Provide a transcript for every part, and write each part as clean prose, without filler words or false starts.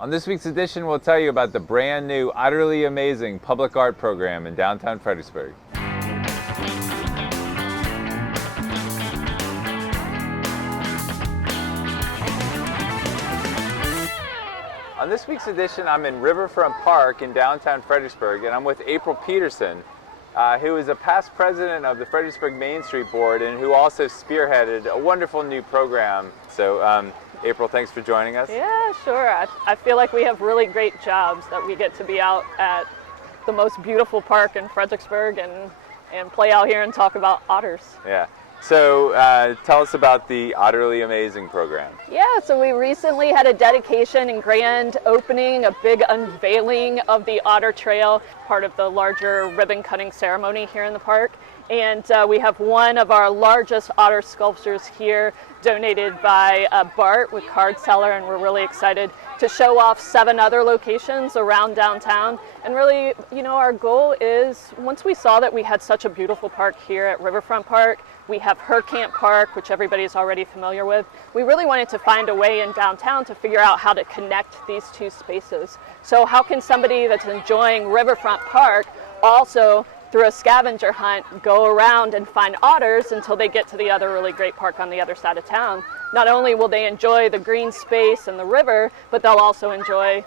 On this week's edition, we'll tell you about the brand new Otter-ly Amazing public art program in downtown Fredericksburg. On this week's edition, I'm in Riverfront Park in downtown Fredericksburg, and I'm with April Peterson, who is a past president of the Fredericksburg Main Street Board and who also spearheaded a wonderful new program. So, April, thanks for joining us. Yeah, sure. I feel like we have really great jobs that we get to be out at the most beautiful park in Fredericksburg and play out here and talk about otters. Yeah. So tell us about the Otter-ly Amazing program. Yeah, so we recently had a dedication and grand opening, a big unveiling of the Otter Trail, part of the larger ribbon cutting ceremony here in the park. And we have one of our largest otter sculptures here, donated by Bart with Card Seller, and we're really excited to show off 7 other locations around downtown. And really, you know, our goal is, once we saw that we had such a beautiful park here at Riverfront Park, we have Camp Park, which everybody's already familiar with. We really wanted to find a way in downtown to figure out how to connect these two spaces. So how can somebody that's enjoying Riverfront Park also, through a scavenger hunt, go around and find otters until they get to the other really great park on the other side of town? Not only will they enjoy the green space and the river, but they'll also enjoy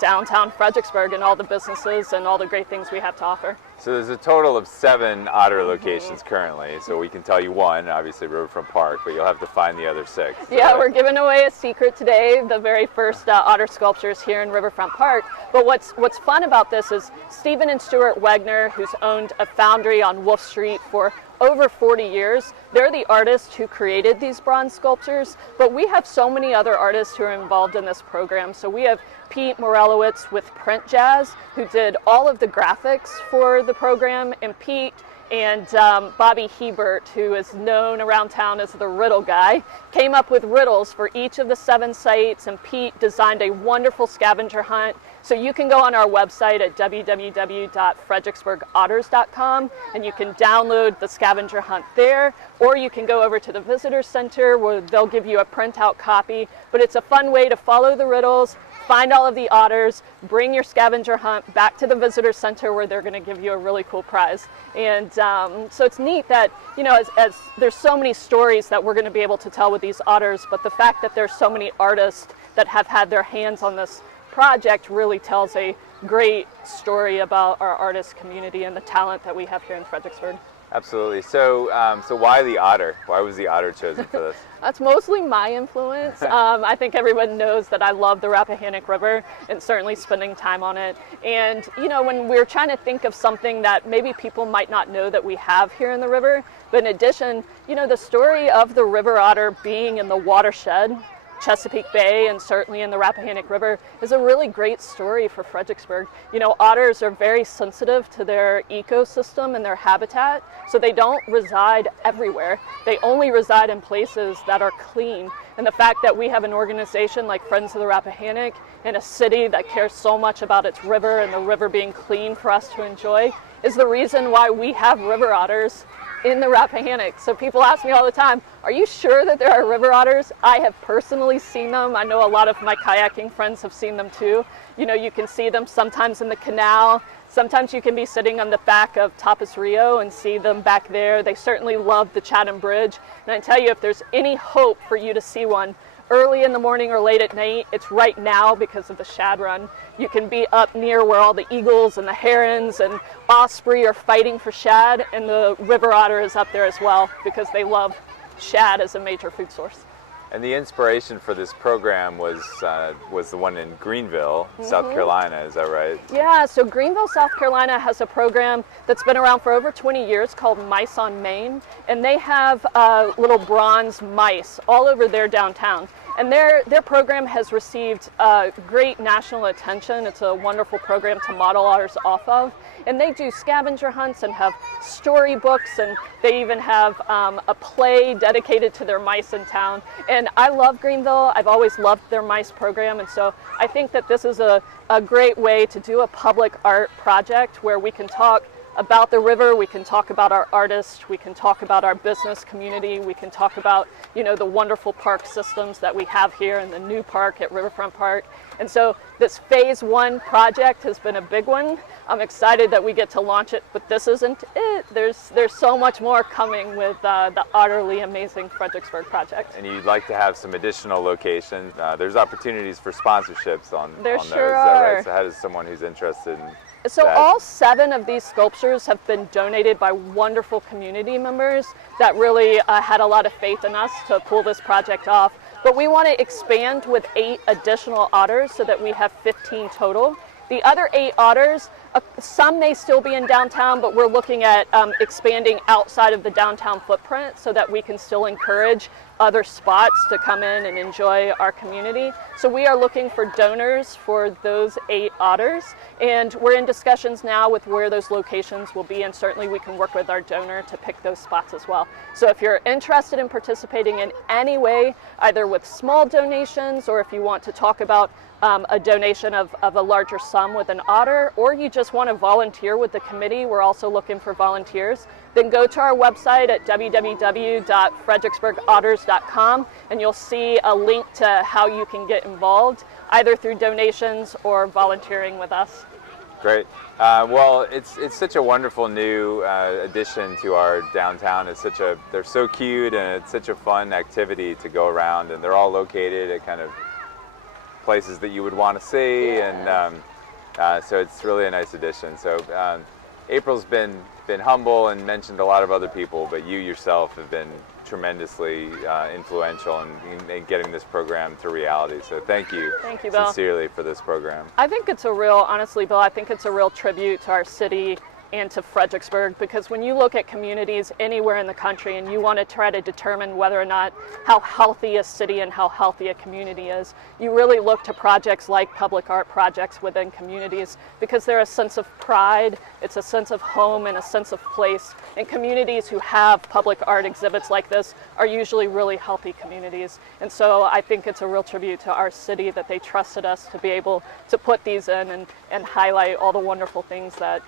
downtown Fredericksburg and all the businesses and all the great things we have to offer. So there's a total of 7 otter locations currently. So we can tell you one, obviously Riverfront Park, but you'll have to find the other 6. Yeah, we're giving away a secret today, the very first otter sculptures here in Riverfront Park. But what's fun about this is Stephen and Stuart Wegner, who's owned a foundry on Wolf Street for over 40 years. They're the artists who created these bronze sculptures, but we have so many other artists who are involved in this program. So we have Pete Morelowitz with Print Jazz, who did all of the graphics for the program, and Pete and Bobby Hebert, who is known around town as the riddle guy, came up with riddles for each of the 7 sites, and Pete designed a wonderful scavenger hunt. So you can go on our website at www.fredericksburgotters.com and you can download the scavenger hunt there, or you can go over to the Visitor Center where they'll give you a printout copy. But it's a fun way to follow the riddles, find all of the otters, bring your scavenger hunt back to the Visitor Center where they're going to give you a really cool prize. And so it's neat that, you know, as there's so many stories that we're going to be able to tell with these otters, but the fact that there's so many artists that have had their hands on this project really tells a great story about our artist community and the talent that we have here in Fredericksburg. Absolutely. So, so why the otter? Why was the otter chosen for this? That's mostly my influence. I think everyone knows that I love the Rappahannock River and certainly spending time on it. And, you know, when we're trying to think of something that maybe people might not know that we have here in the river, but in addition, you know, the story of the river otter being in the watershed, Chesapeake Bay, and certainly in the Rappahannock River, is a really great story for Fredericksburg. You know, otters are very sensitive to their ecosystem and their habitat, so they don't reside everywhere. They only reside in places that are clean. And the fact that we have an organization like Friends of the Rappahannock in a city that cares so much about its river and the river being clean for us to enjoy is the reason why we have river otters in the Rappahannock. So people ask me all the time, are you sure that there are river otters? I have personally seen them. I know a lot of my kayaking friends have seen them too. You know, you can see them sometimes in the canal. Sometimes you can be sitting on the back of Tapas Rio and see them back there. They certainly love the Chatham Bridge. And I tell you, if there's any hope for you to see one early in the morning or late at night, it's right now because of the shad run. You can be up near where all the eagles and the herons and osprey are fighting for shad, and the river otter is up there as well because they love shad as a major food source. And the inspiration for this program was the one in Greenville, South Carolina, is that right? Yeah, so Greenville, South Carolina has a program that's been around for over 20 years called Mice on Main, and they have little bronze mice all over their downtown. And their program has received great national attention. It's a wonderful program to model otters off of. And they do scavenger hunts and have storybooks, and they even have a play dedicated to their mice in town. And I love Greenville. I've always loved their mice program. And so I think that this is a great way to do a public art project where we can talk about the river. We can talk about our artists. We can talk about our business community. We can talk about, the wonderful park systems that we have here and the new park at Riverfront Park. And so this phase 1 project has been a big one. I'm excited that we get to launch it, but this isn't it. There's so much more coming with the Otter-ly Amazing Fredericksburg project. And you'd like to have some additional locations. There's opportunities for sponsorships on There those. sure Is that are. right? So how does someone who's interested in So that? all 7 of these sculptures have been donated by wonderful community members that really had a lot of faith in us to pull this project off. But we want to expand with 8 additional otters so that we have 15 total. The other 8 otters, some may still be in downtown, but we're looking at expanding outside of the downtown footprint so that we can still encourage other spots to come in and enjoy our community. So we are looking for donors for those 8 otters, and we're in discussions now with where those locations will be, and certainly we can work with our donor to pick those spots as well. So if you're interested in participating in any way, either with small donations or if you want to talk about a donation of a larger sum with an otter, or you just want to volunteer with the committee, we're also looking for volunteers, then go to our website at www.fredericksburgotters.com and you'll see a link to how you can get involved, either through donations or volunteering with us. Great. Well, it's such a wonderful new addition to our downtown. They're so cute, and it's such a fun activity to go around, and they're all located at kind of places that you would want to see, and so it's really a nice addition. So April's been humble and mentioned a lot of other people, but you yourself have been tremendously influential in getting this program to reality. So thank you Bill. Sincerely for this program. I think it's honestly, Bill, I think it's a real tribute to our city and to Fredericksburg, because when you look at communities anywhere in the country and you want to try to determine whether or not how healthy a city and how healthy a community is, you really look to projects like public art projects within communities, because they're a sense of pride, it's a sense of home and a sense of place. And communities who have public art exhibits like this are usually really healthy communities. And so I think it's a real tribute to our city that they trusted us to be able to put these in and highlight all the wonderful things that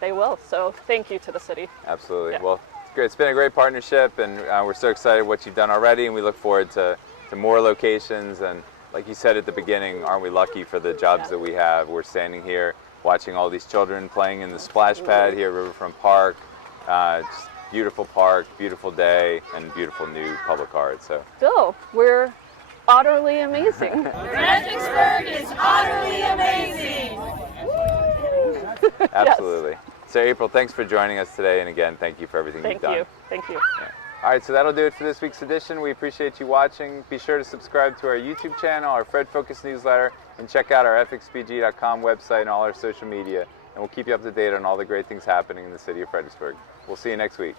they will. So thank you to the city. Absolutely. Yeah. Well, it's great. It's been a great partnership, and we're so excited what you've done already, and we look forward to more locations. And like you said at the beginning, aren't we lucky for the jobs that we have? We're standing here watching all these children playing in the splash pad here at Riverfront Park. Just beautiful park, beautiful day, and beautiful new public art. So Bill, we're Otter-ly Amazing. Fredericksburg is Otter-ly Amazing. absolutely. So April, thanks for joining us today, and again, thank you for everything you've done. Thank you. Yeah. All right, so that'll do it for this week's edition. We appreciate you watching. Be sure to subscribe to our YouTube channel, our Fred Focus newsletter, and check out our fxbg.com website and all our social media. And we'll keep you up to date on all the great things happening in the city of Fredericksburg. We'll see you next week.